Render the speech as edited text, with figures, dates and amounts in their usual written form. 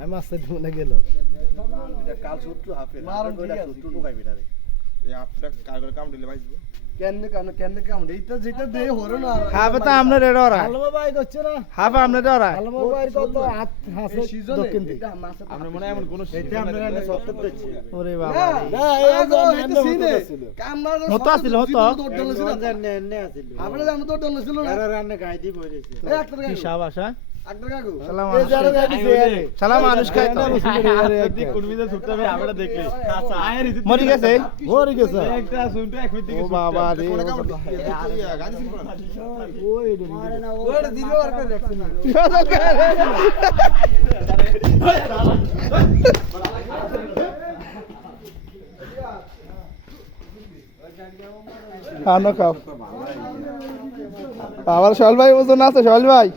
আমি মাছ দিব না গেল কাল শত্রু হাফে মারন কইরা শত্রু ঢুকাই বিটারে এই আপটা কাগর কাম দিলে ভাইবো কেন কাম এইটা যেটা দে হরো না হাফে তো আমরা রে ডরা আলমা ভাই করছে না হাফে আমরা ডরা আলমা ভাই কত হাত হাসে দক্ষিণ দিকে আমরা মনে হয় এমন কোন এটা আমরা এনে সত্তর দিচ্ছি ওরে বাবা না এই যে কামনা হতো আছিল হতো আমরা জানো তো ডল ছিল না রান্না গাই দি বইছে এই একটা কি সাবাস হ্যাঁ একটা কাকু সালাম এই যারা গাড়ি দিছে সালাম মানুষ খাই তো যদি কোন বিদে ছুটতে হবে আমরা দেখলে আচ্ছা আয়ের মরি গেছে মরে গেছে একটা শুনতে এক মিনিট ও বাবা রে গাড়ি ছিল না ওই ওটা দিলো আর করে দেখছ না খানো খাও আবার সোহেল ভাই ওজন আছে সোহেল ভাই